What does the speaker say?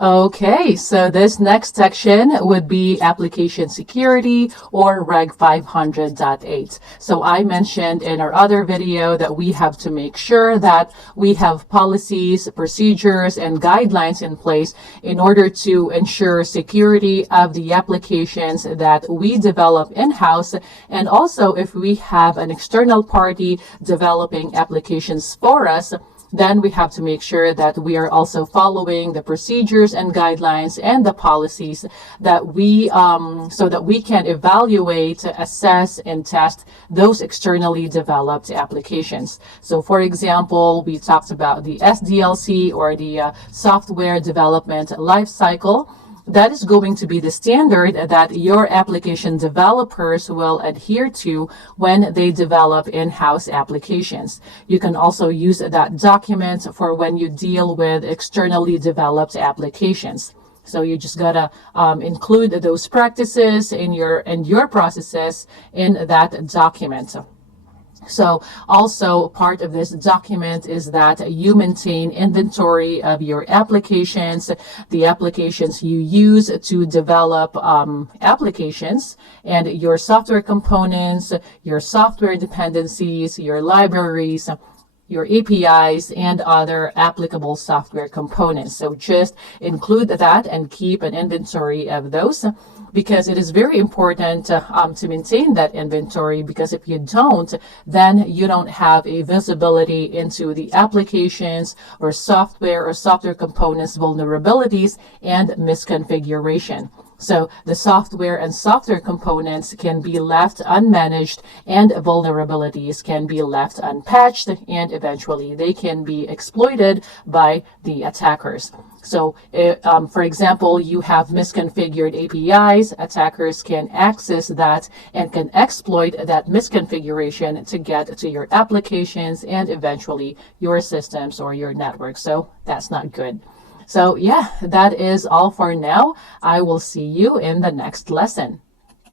Okay, so this next section would be application security or Reg500.8. So I mentioned in our other video that we have to make sure that we have policies, procedures, and guidelines in place in order to ensure security of the applications that we develop in-house. And also, if we have an external party developing applications for us, then we have to make sure that we are also following the procedures and guidelines and the policies that we so that we can evaluate, assess, and test those externally developed applications. So for example, we talked about the SDLC, or the software development lifecycle. That is going to be the standard that your application developers will adhere to when they develop in-house applications. You can also use that document for when you deal with externally developed applications. So you just gotta include those practices in your processes in that document. So also part of this document is that you maintain inventory of your applications, the applications you use to develop applications, and your software components, your software dependencies, your libraries, your APIs, and other applicable software components. So just include that and keep an inventory of those, because it is very important to maintain that inventory, because if you don't, then you don't have a visibility into the applications or software components vulnerabilities and misconfiguration. So the software and software components can be left unmanaged, and vulnerabilities can be left unpatched, and eventually they can be exploited by the attackers. So for example, you have misconfigured APIs, attackers can access that and can exploit that misconfiguration to get to your applications and eventually your systems or your network. So that's not good. So yeah, that is all for now. I will see you in the next lesson.